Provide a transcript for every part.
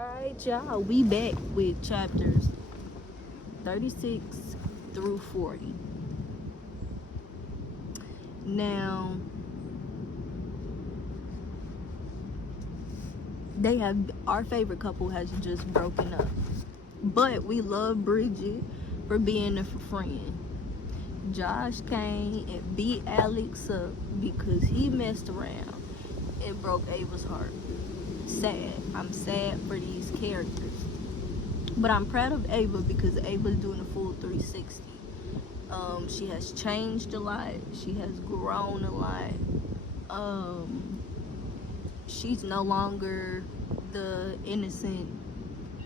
Alright, y'all, we back with chapters 36 through 40. Now, our favorite couple has just broken up. But we love Bridget for being a friend. Josh came and beat Alex up because he messed around and broke Ava's heart. Sad. I'm sad for these characters. But I'm proud of Ava because Ava's doing a full 360. She has changed a lot. She has grown a lot. She's no longer the innocent,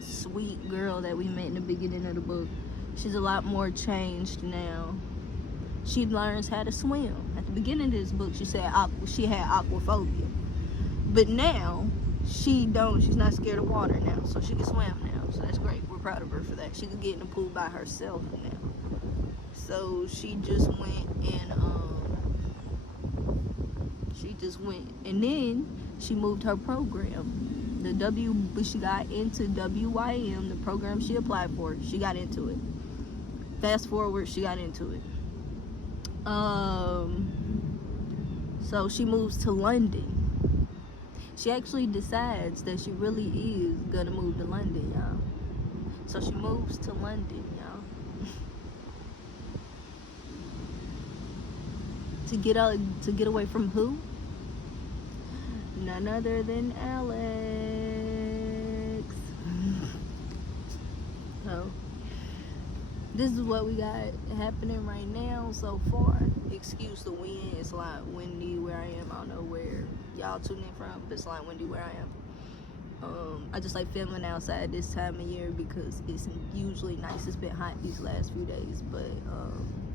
sweet girl that we met in the beginning of the book. She's a lot more changed now. She learns how to swim. At the beginning of this book, she said she had aquaphobia. But now, she's not scared of water now, so she can swim now. So that's great. We're proud of her for that. She can get in the pool by herself now. So she just went and then she moved her program. She got into WYM, the program she applied for. She got into it. Fast forward, she got into it. So she moves to London. She actually decides that she really is gonna move to London, y'all. So she moves to London, y'all. to get away from who? None other than Alex. So this is what we got happening right now so far. Excuse the wind, it's like windy where I am. I don't know where y'all tune in from, but it's like windy where I am. I just like filming outside this time of year because it's usually nice. It's been hot these last few days, but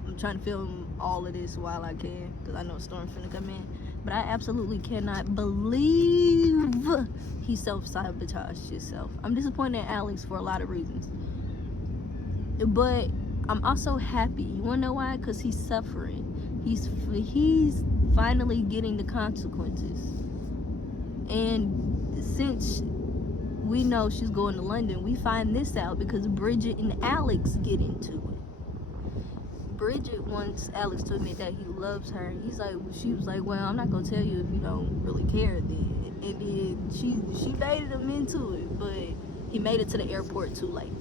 I'm trying to film all of this while I can because I know a storm's finna come in. But I absolutely cannot believe he self-sabotaged himself. I'm disappointed in Alex for a lot of reasons, but I'm also happy. You wanna know why? Because he's suffering. He's finally getting the consequences. And since we know she's going to London, we find this out because Bridget and Alex get into it. Bridget wants Alex to admit that he loves her. She was like, well, I'm not gonna tell you if you don't really care then. And then she baited him into it, but he made it to the airport too late.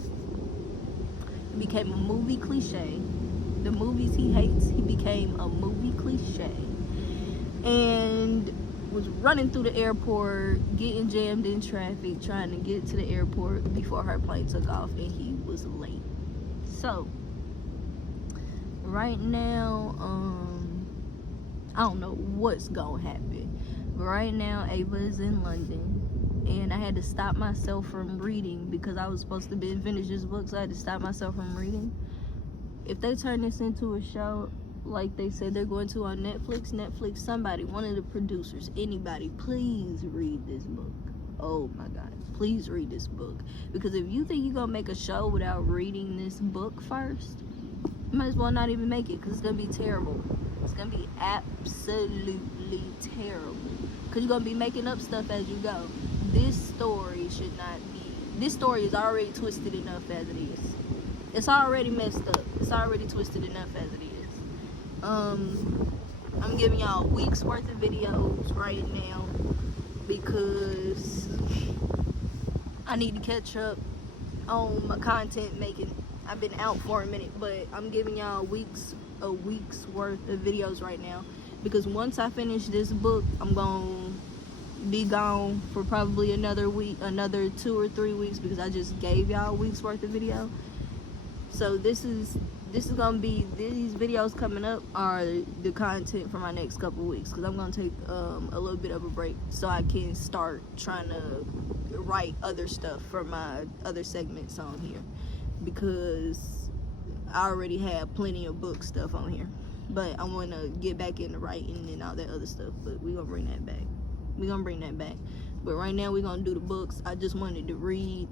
It became a movie cliche. The movies he hates, he became a movie cliche. And was running through the airport, getting jammed in traffic, trying to get to the airport before her plane took off, and he was late. So right now, I don't know what's gonna happen, but right now Ava is in London, and I had to stop myself from reading because I was supposed to finish this book, so I had to stop myself from reading. If they turn this into a show like they said they're going to on Netflix, somebody, one of the producers, anybody, please read this book. Oh my God, please read this book. Because if you think you're gonna make a show without reading this book first, you might as well not even make it, because it's gonna be terrible. It's gonna be absolutely terrible, because you're gonna be making up stuff as you go. This story should not be. This story is already twisted enough as it is. It's already messed up. It's already twisted enough as it is. I'm giving y'all a week's worth of videos right now because I need to catch up on my content making. I've been out for a minute, but I'm giving y'all a week's worth of videos right now because once I finish this book, I'm gonna be gone for probably another week, another 2 or 3 weeks, because I just gave y'all a week's worth of video. So this is gonna be, these videos coming up are the content for my next couple weeks, because I'm gonna take a little bit of a break so I can start trying to write other stuff for my other segments on here, because I already have plenty of book stuff on here, but I want to get back into writing and all that other stuff. But we're gonna bring that back. But right now we're gonna do the books. I just wanted to read,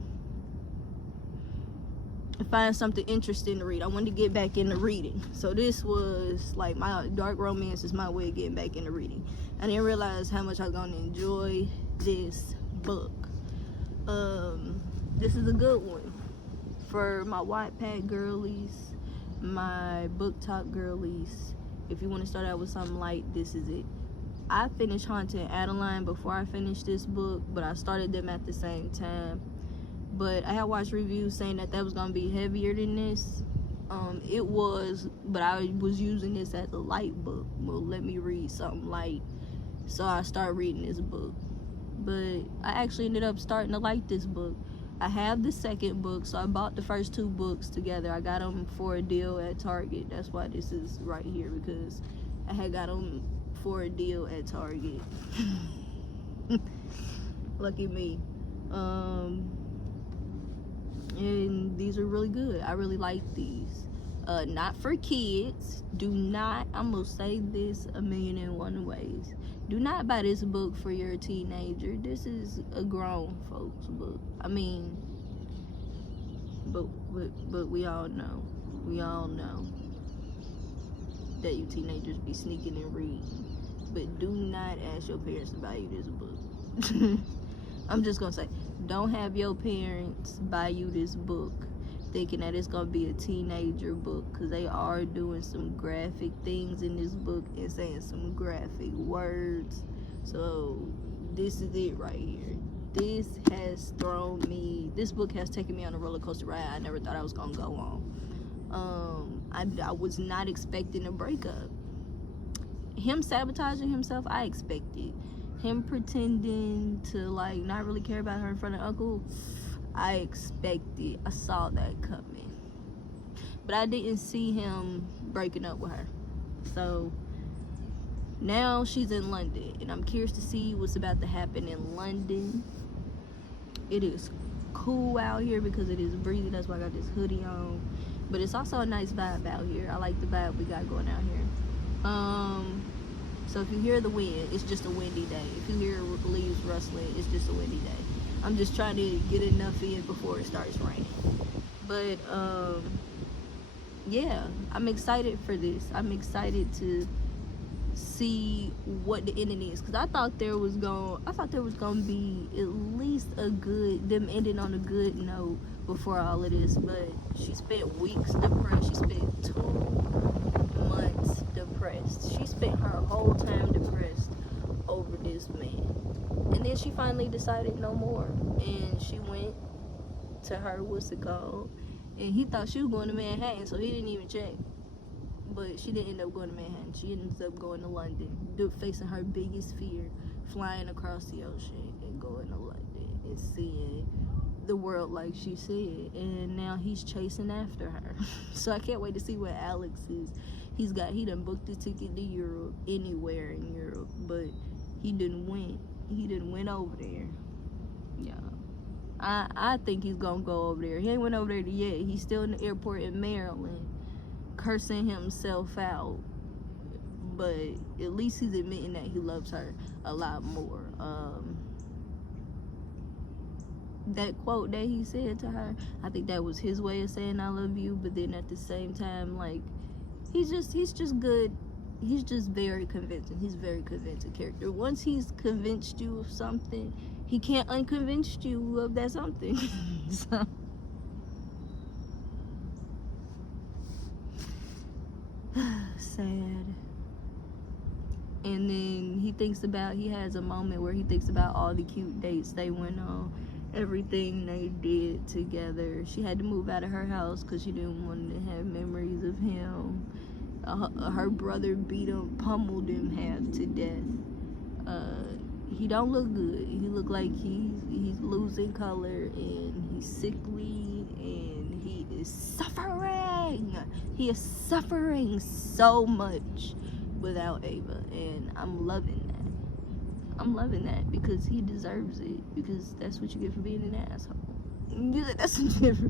find something interesting to read. I wanted to get back into reading, so this was like my dark romance is my way of getting back into reading. I didn't realize how much I was gonna enjoy this book. This is a good one for my Wattpad girlies, my book talk girlies. If you want to start out with something light, this is it. I finished Haunting Adeline before I finished this book, but I started them at the same time. But I had watched reviews saying that was gonna be heavier than this. It was, but I was using this as a light book. Well, let me read something light, so I started reading this book. But I actually ended up starting to like this book. I have the second book, so I bought the first 2 books together. I got them for a deal at Target. That's why this is right here, because I had got them for a deal at Target. Lucky me. And these are really good. I really like these. Not for kids. Do not, I'm gonna say this 1,000,001 ways. Do not buy this book for your teenager. This is a grown folks book. I mean, but we all know that you teenagers be sneaking and reading. But do not ask your parents to buy you this book. I'm just gonna say, don't have your parents buy you this book thinking that it's gonna be a teenager book, because they are doing some graphic things in this book and saying some graphic words. So this is it right here. This book has taken me on a roller coaster ride I never thought I was gonna go on. I was not expecting a breakup. Him sabotaging himself, I expected. Him pretending to like not really care about her in front of Uncle, I expected. I saw that coming. But I didn't see him breaking up with her. So now she's in London, and I'm curious to see what's about to happen in London. It is cool out here because it is breezy. That's why I got this hoodie on. But it's also a nice vibe out here. I like the vibe we got going out here. So if you hear the wind, it's just a windy day. If you hear leaves rustling, it's just a windy day. I'm just trying to get enough in before it starts raining. But yeah, I'm excited for this. I'm excited to see what the ending is, because I thought there was gonna be at least them ending on a good note before all of this. But she spent weeks depressed. She spent 2 months depressed. She spent her whole time depressed over this man. And then she finally decided no more. And she went to her, and he thought she was going to Manhattan, so he didn't even check. But she didn't end up going to Manhattan. She ended up going to London, facing her biggest fear, flying across the ocean and going to London and seeing the world like she said. And now he's chasing after her. So I can't wait to see what Alex is. He done booked a ticket to Europe, anywhere in Europe, but he didn't win over there. Yeah, I think he's gonna go over there. He ain't went over there yet. He's still in the airport in Maryland, cursing himself out. But at least he's admitting that he loves her a lot more. That quote that he said to her, I think that was his way of saying I love you. But then at the same time, like, he's just good. He's just very convincing. He's a very convincing character. Once he's convinced you of something, he can't unconvince you of that something. So sad. And then he has a moment where he thinks about all the cute dates they went on, everything they did together. She had to move out of her house because she didn't want to have memories of him. Her brother pummeled him half to death. He don't look good. He look like he's losing color, and he's sickly, and he is suffering. He is suffering so much without Ava, and I'm loving that. I'm loving that because he deserves it, because that's what you get for being an asshole. That's what you get for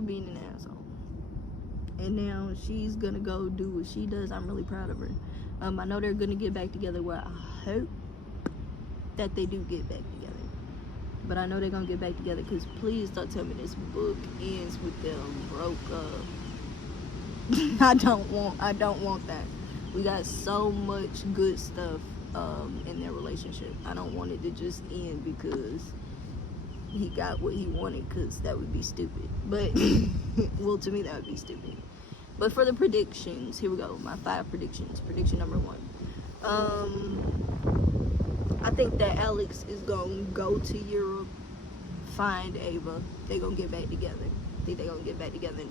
being an asshole. And now she's gonna go do what she does. I'm really proud of her. I know they're gonna get back together. Well, I hope that they do get back together. But I know they're gonna get back together, because please don't tell me this book ends with them broke up. I don't want that. We got so much good stuff in their relationship. I don't want it to just end because he got what he wanted, because that would be stupid. But well, to me that would be stupid. But for the predictions, here we go. My 5 predictions. Prediction number 1. I think that Alex is gonna go to Europe, find Ava. They're gonna get back together. I think they're gonna get back together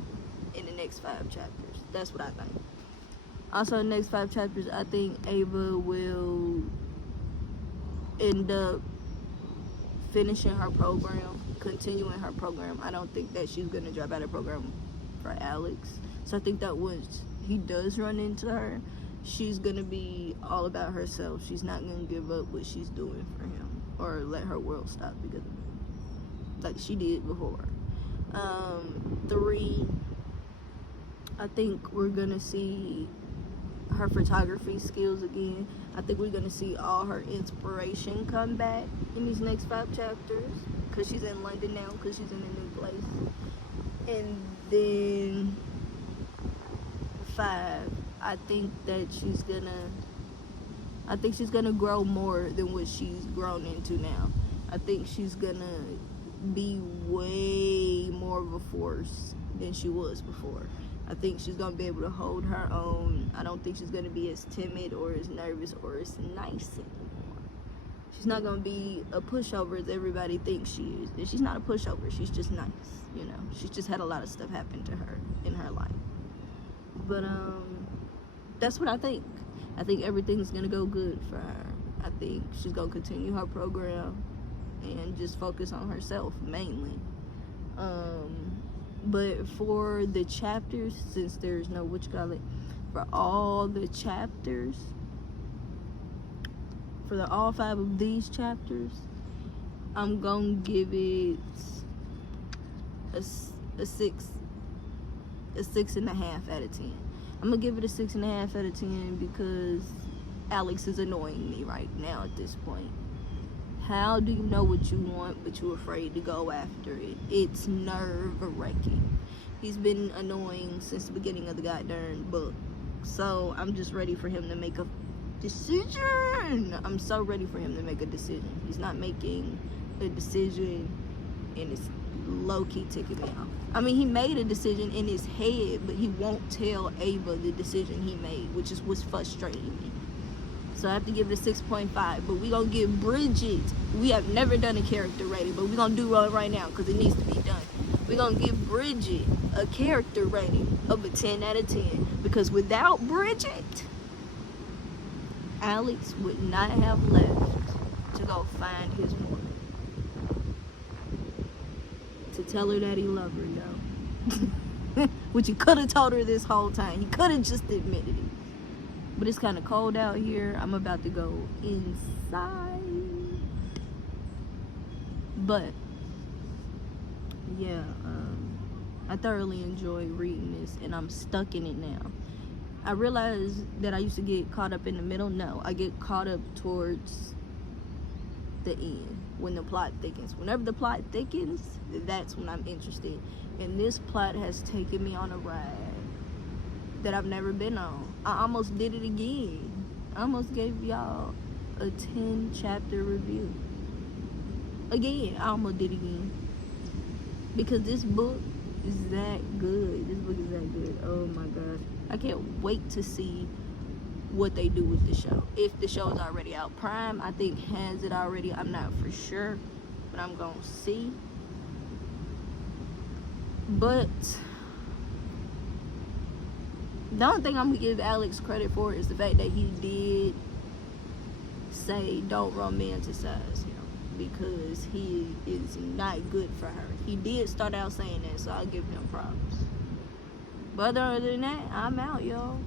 in the next 5 chapters. That's what I think. Also, in the next 5 chapters, I think Ava will end up finishing her program, continuing her program. I don't think that she's gonna drop out of program for Alex. So I think that once he does run into her, she's gonna be all about herself. She's not gonna give up what she's doing for him or let her world stop because of him, like she did before. 3, I think we're gonna see her photography skills again. I think we're gonna see all her inspiration come back in these next 5 chapters, because she's in London now, because she's in a new place. And then 5, I think she's gonna grow more than what she's grown into now. I think she's gonna be way more of a force than she was before. I think she's gonna be able to hold her own. I don't think she's gonna be as timid or as nervous or as nice anymore. She's not gonna be a pushover as everybody thinks she is. And she's not a pushover. She's just nice, you know. She's just had a lot of stuff happen to her in her life. But that's what I think. I think everything's gonna go good for her. I think she's gonna continue her program and just focus on herself mainly. But for the chapters, since there's no for all the chapters, for all 5 of these chapters, I'm gonna give it a 6.5 out of 10. I'm gonna give it a 6.5 out of 10 because Alex is annoying me right now at this point. How do you know what you want, but you're afraid to go after it? It's nerve-wracking. He's been annoying since the beginning of the goddamn book. So I'm just ready for him to make a decision. I'm so ready for him to make a decision. He's not making a decision, and it's low-key ticking me off. I mean, he made a decision in his head, but he won't tell Ava the decision he made, which is what's frustrating me. So I have to give it a 6.5. But we're going to give Bridget, we have never done a character rating, but we're going to do one right now because it needs to be done. We're going to give Bridget a character rating of a 10 out of 10. Because without Bridget, Alex would not have left to go find his woman. To tell her that he loved her, though. Which he could have told her this whole time. He could have just admitted it. But it's kind of cold out here. I'm about to go inside. But yeah, I thoroughly enjoy reading this, and I'm stuck in it now. I realized that I used to get caught up in the middle. No, I get caught up towards the end when the plot thickens. Whenever the plot thickens, that's when I'm interested. And this plot has taken me on a ride that I've never been on. I almost did it again. I almost gave y'all a 10 chapter review. Again, I almost did it again. Because this book is that good. This book is that good. Oh my gosh. I can't wait to see what they do with the show. If the show is already out. Prime, I think, has it already. I'm not for sure. But I'm going to see. But the only thing I'm going to give Alex credit for is the fact that he did say don't romanticize him, because he is not good for her. He did start out saying that, so I'll give him props. But other than that, I'm out, y'all.